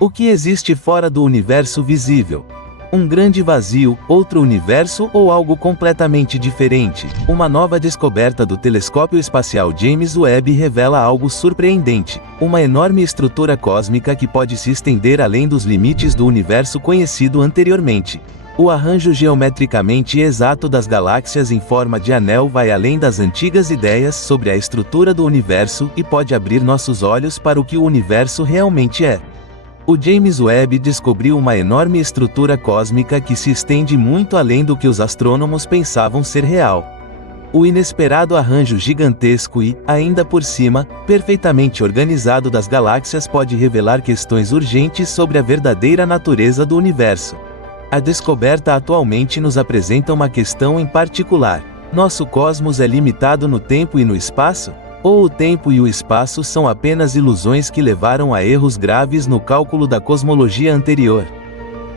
O que existe fora do universo visível? Um grande vazio, outro universo ou algo completamente diferente? Uma nova descoberta do telescópio espacial James Webb revela algo surpreendente: uma enorme estrutura cósmica que pode se estender além dos limites do universo conhecido anteriormente. O arranjo geometricamente exato das galáxias em forma de anel vai além das antigas ideias sobre a estrutura do universo e pode abrir nossos olhos para o que o universo realmente é. O James Webb descobriu uma enorme estrutura cósmica que se estende muito além do que os astrônomos pensavam ser real. O inesperado arranjo gigantesco e, ainda por cima, perfeitamente organizado das galáxias pode revelar questões urgentes sobre a verdadeira natureza do universo. A descoberta atualmente nos apresenta uma questão em particular: nosso cosmos é limitado no tempo e no espaço? Ou o tempo e o espaço são apenas ilusões que levaram a erros graves no cálculo da cosmologia anterior?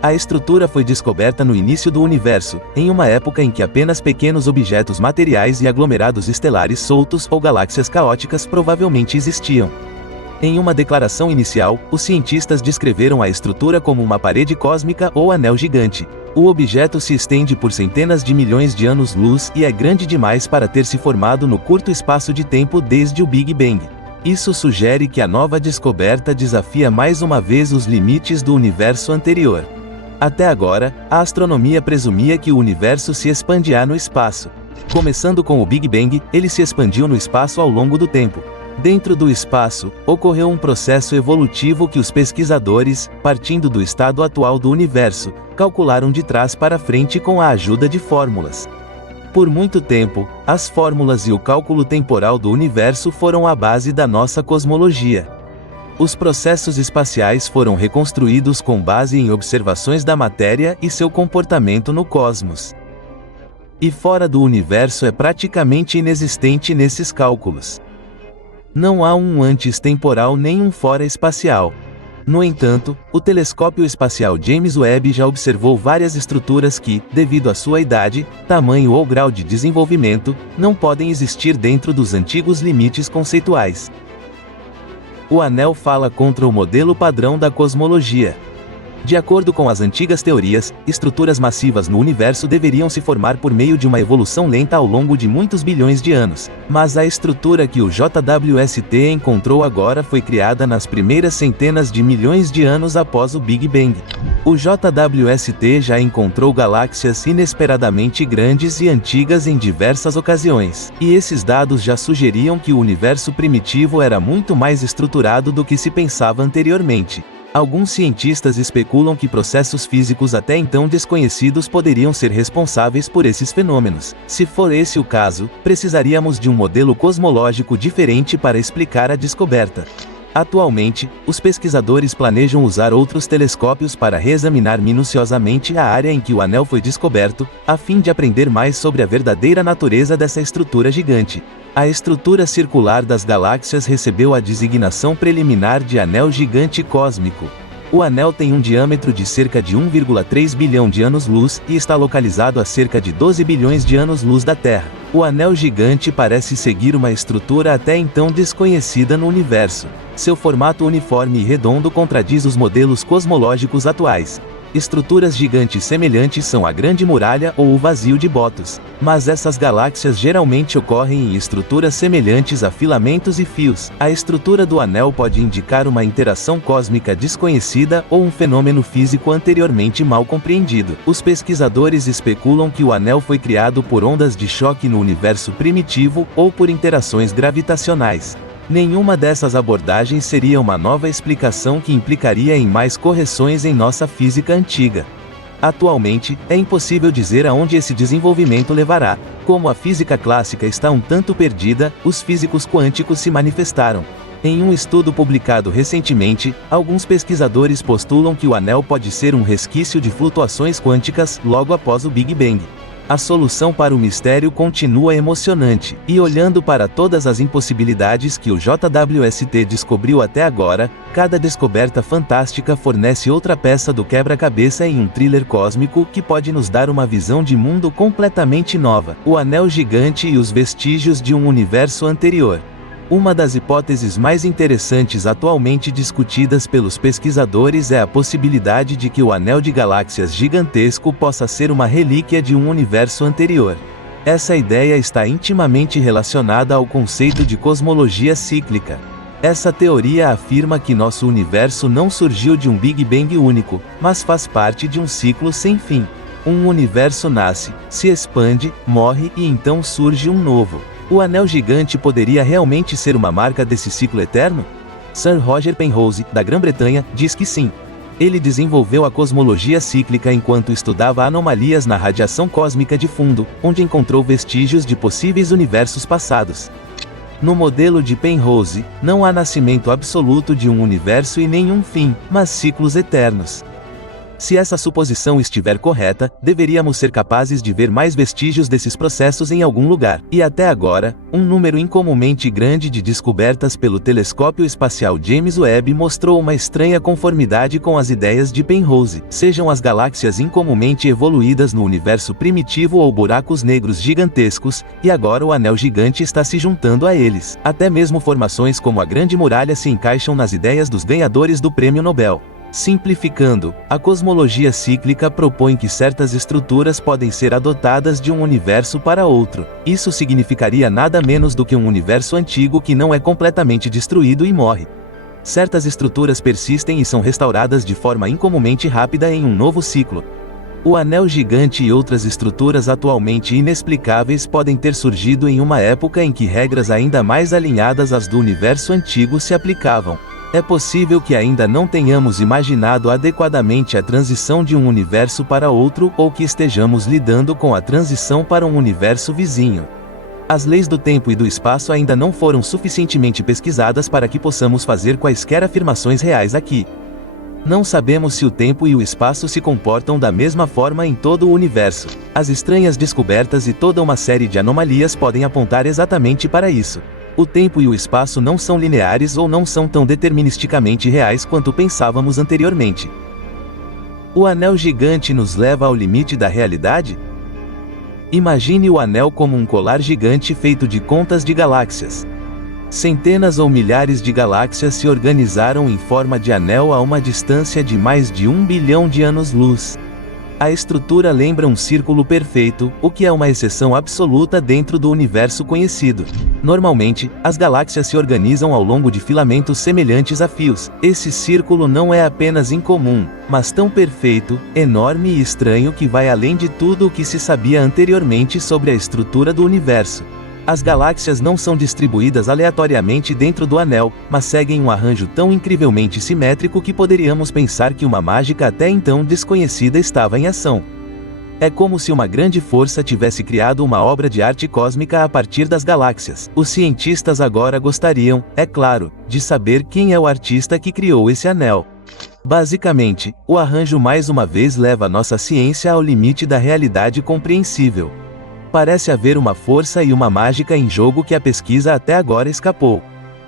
A estrutura foi descoberta no início do universo, em uma época em que apenas pequenos objetos materiais e aglomerados estelares soltos ou galáxias caóticas provavelmente existiam. Em uma declaração inicial, os cientistas descreveram a estrutura como uma parede cósmica ou anel gigante. O objeto se estende por centenas de milhões de anos-luz e é grande demais para ter se formado no curto espaço de tempo desde o Big Bang. Isso sugere que a nova descoberta desafia mais uma vez os limites do universo anterior. Até agora, a astronomia presumia que o universo se expandia no espaço. Começando com o Big Bang, ele se expandiu no espaço ao longo do tempo. Dentro do espaço, ocorreu um processo evolutivo que os pesquisadores, partindo do estado atual do universo, calcularam de trás para frente com a ajuda de fórmulas. Por muito tempo, as fórmulas e o cálculo temporal do universo foram a base da nossa cosmologia. Os processos espaciais foram reconstruídos com base em observações da matéria e seu comportamento no cosmos. E fora do universo é praticamente inexistente nesses cálculos. Não há um antes temporal nem um fora espacial. No entanto, o telescópio espacial James Webb já observou várias estruturas que, devido à sua idade, tamanho ou grau de desenvolvimento, não podem existir dentro dos antigos limites conceituais. O anel fala contra o modelo padrão da cosmologia. De acordo com as antigas teorias, estruturas massivas no universo deveriam se formar por meio de uma evolução lenta ao longo de muitos bilhões de anos. Mas a estrutura que o JWST encontrou agora foi criada nas primeiras centenas de milhões de anos após o Big Bang. O JWST já encontrou galáxias inesperadamente grandes e antigas em diversas ocasiões. E esses dados já sugeriam que o universo primitivo era muito mais estruturado do que se pensava anteriormente. Alguns cientistas especulam que processos físicos até então desconhecidos poderiam ser responsáveis por esses fenômenos. Se for esse o caso, precisaríamos de um modelo cosmológico diferente para explicar a descoberta. Atualmente, os pesquisadores planejam usar outros telescópios para reexaminar minuciosamente a área em que o anel foi descoberto, a fim de aprender mais sobre a verdadeira natureza dessa estrutura gigante. A estrutura circular das galáxias recebeu a designação preliminar de anel gigante cósmico. O anel tem um diâmetro de cerca de 1,3 bilhão de anos-luz e está localizado a cerca de 12 bilhões de anos-luz da Terra. O anel gigante parece seguir uma estrutura até então desconhecida no universo. Seu formato uniforme e redondo contradiz os modelos cosmológicos atuais. Estruturas gigantes semelhantes são a Grande Muralha ou o Vazio de Botos. Mas essas galáxias geralmente ocorrem em estruturas semelhantes a filamentos e fios. A estrutura do anel pode indicar uma interação cósmica desconhecida ou um fenômeno físico anteriormente mal compreendido. Os pesquisadores especulam que o anel foi criado por ondas de choque no universo primitivo ou por interações gravitacionais. Nenhuma dessas abordagens seria uma nova explicação que implicaria em mais correções em nossa física antiga. Atualmente, é impossível dizer aonde esse desenvolvimento levará. Como a física clássica está um tanto perdida, os físicos quânticos se manifestaram. Em um estudo publicado recentemente, alguns pesquisadores postulam que o anel pode ser um resquício de flutuações quânticas logo após o Big Bang. A solução para o mistério continua emocionante, e olhando para todas as impossibilidades que o JWST descobriu até agora, cada descoberta fantástica fornece outra peça do quebra-cabeça em um thriller cósmico que pode nos dar uma visão de mundo completamente nova. O anel gigante e os vestígios de um universo anterior. Uma das hipóteses mais interessantes atualmente discutidas pelos pesquisadores é a possibilidade de que o anel de galáxias gigantesco possa ser uma relíquia de um universo anterior. Essa ideia está intimamente relacionada ao conceito de cosmologia cíclica. Essa teoria afirma que nosso universo não surgiu de um Big Bang único, mas faz parte de um ciclo sem fim. Um universo nasce, se expande, morre e então surge um novo. O anel gigante poderia realmente ser uma marca desse ciclo eterno? Sir Roger Penrose, da Grã-Bretanha, diz que sim. Ele desenvolveu a cosmologia cíclica enquanto estudava anomalias na radiação cósmica de fundo, onde encontrou vestígios de possíveis universos passados. No modelo de Penrose, não há nascimento absoluto de um universo e nenhum fim, mas ciclos eternos. Se essa suposição estiver correta, deveríamos ser capazes de ver mais vestígios desses processos em algum lugar. E até agora, um número incomumente grande de descobertas pelo telescópio espacial James Webb mostrou uma estranha conformidade com as ideias de Penrose, sejam as galáxias incomumente evoluídas no universo primitivo ou buracos negros gigantescos, e agora o anel gigante está se juntando a eles. Até mesmo formações como a Grande Muralha se encaixam nas ideias dos ganhadores do Prêmio Nobel. Simplificando, a cosmologia cíclica propõe que certas estruturas podem ser adotadas de um universo para outro. Isso significaria nada menos do que um universo antigo que não é completamente destruído e morre. Certas estruturas persistem e são restauradas de forma incomumente rápida em um novo ciclo. O anel gigante e outras estruturas atualmente inexplicáveis podem ter surgido em uma época em que regras ainda mais alinhadas às do universo antigo se aplicavam. É possível que ainda não tenhamos imaginado adequadamente a transição de um universo para outro ou que estejamos lidando com a transição para um universo vizinho. As leis do tempo e do espaço ainda não foram suficientemente pesquisadas para que possamos fazer quaisquer afirmações reais aqui. Não sabemos se o tempo e o espaço se comportam da mesma forma em todo o universo. As estranhas descobertas e toda uma série de anomalias podem apontar exatamente para isso. O tempo e o espaço não são lineares ou não são tão deterministicamente reais quanto pensávamos anteriormente. O anel gigante nos leva ao limite da realidade? Imagine o anel como um colar gigante feito de contas de galáxias. Centenas ou milhares de galáxias se organizaram em forma de anel a uma distância de mais de 1 bilhão de anos-luz. A estrutura lembra um círculo perfeito, o que é uma exceção absoluta dentro do universo conhecido. Normalmente, as galáxias se organizam ao longo de filamentos semelhantes a fios. Esse círculo não é apenas incomum, mas tão perfeito, enorme e estranho que vai além de tudo o que se sabia anteriormente sobre a estrutura do universo. As galáxias não são distribuídas aleatoriamente dentro do anel, mas seguem um arranjo tão incrivelmente simétrico que poderíamos pensar que uma mágica até então desconhecida estava em ação. É como se uma grande força tivesse criado uma obra de arte cósmica a partir das galáxias. Os cientistas agora gostariam, é claro, de saber quem é o artista que criou esse anel. Basicamente, o arranjo mais uma vez leva nossa ciência ao limite da realidade compreensível. Parece haver uma força e uma mágica em jogo que a pesquisa até agora escapou.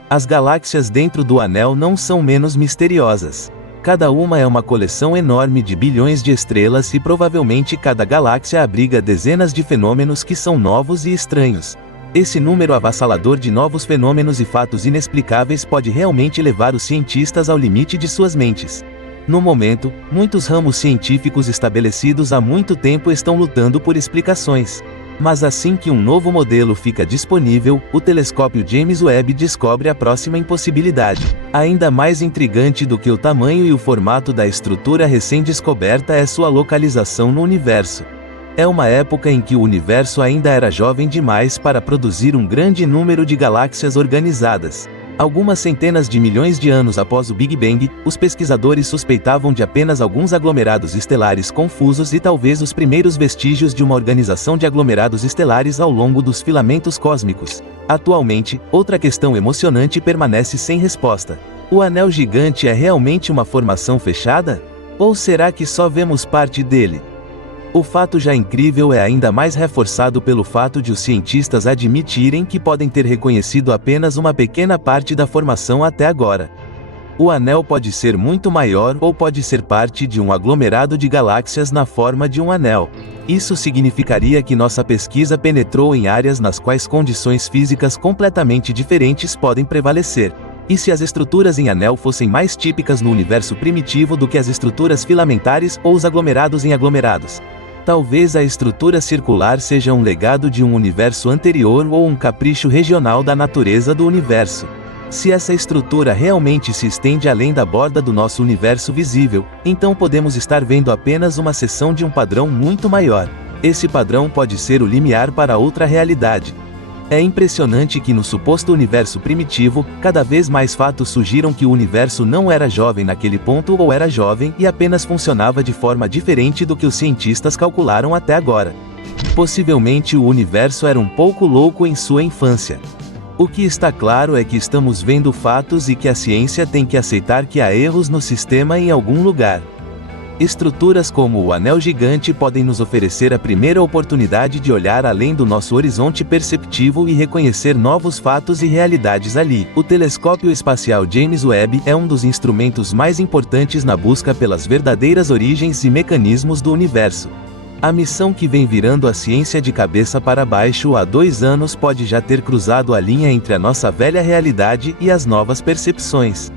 As galáxias dentro do anel não são menos misteriosas. Cada uma é uma coleção enorme de bilhões de estrelas e provavelmente cada galáxia abriga dezenas de fenômenos que são novos e estranhos. Esse número avassalador de novos fenômenos e fatos inexplicáveis pode realmente levar os cientistas ao limite de suas mentes. No momento, muitos ramos científicos estabelecidos há muito tempo estão lutando por explicações. Mas assim que um novo modelo fica disponível, o telescópio James Webb descobre a próxima impossibilidade. Ainda mais intrigante do que o tamanho e o formato da estrutura recém-descoberta é sua localização no universo. É uma época em que o universo ainda era jovem demais para produzir um grande número de galáxias organizadas. Algumas centenas de milhões de anos após o Big Bang, os pesquisadores suspeitavam de apenas alguns aglomerados estelares confusos e talvez os primeiros vestígios de uma organização de aglomerados estelares ao longo dos filamentos cósmicos. Atualmente, outra questão emocionante permanece sem resposta. O anel gigante é realmente uma formação fechada? Ou será que só vemos parte dele? O fato já incrível é ainda mais reforçado pelo fato de os cientistas admitirem que podem ter reconhecido apenas uma pequena parte da formação até agora. O anel pode ser muito maior ou pode ser parte de um aglomerado de galáxias na forma de um anel. Isso significaria que nossa pesquisa penetrou em áreas nas quais condições físicas completamente diferentes podem prevalecer. E se as estruturas em anel fossem mais típicas no universo primitivo do que as estruturas filamentares ou os aglomerados em aglomerados? Talvez a estrutura circular seja um legado de um universo anterior ou um capricho regional da natureza do universo. Se essa estrutura realmente se estende além da borda do nosso universo visível, então podemos estar vendo apenas uma seção de um padrão muito maior. Esse padrão pode ser o limiar para outra realidade. É impressionante que no suposto universo primitivo, cada vez mais fatos sugiram que o universo não era jovem naquele ponto ou era jovem e apenas funcionava de forma diferente do que os cientistas calcularam até agora. Possivelmente o universo era um pouco louco em sua infância. O que está claro é que estamos vendo fatos e que a ciência tem que aceitar que há erros no sistema em algum lugar. Estruturas como o anel gigante podem nos oferecer a primeira oportunidade de olhar além do nosso horizonte perceptivo e reconhecer novos fatos e realidades ali. O telescópio espacial James Webb é um dos instrumentos mais importantes na busca pelas verdadeiras origens e mecanismos do universo. A missão que vem virando a ciência de cabeça para baixo há 2 anos pode já ter cruzado a linha entre a nossa velha realidade e as novas percepções.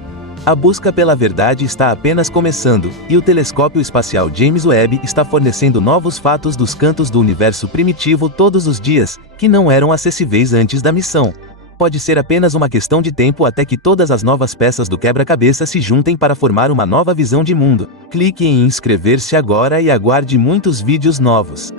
A busca pela verdade está apenas começando, e o telescópio espacial James Webb está fornecendo novos fatos dos cantos do universo primitivo todos os dias, que não eram acessíveis antes da missão. Pode ser apenas uma questão de tempo até que todas as novas peças do quebra-cabeça se juntem para formar uma nova visão de mundo. Clique em inscrever-se agora e aguarde muitos vídeos novos.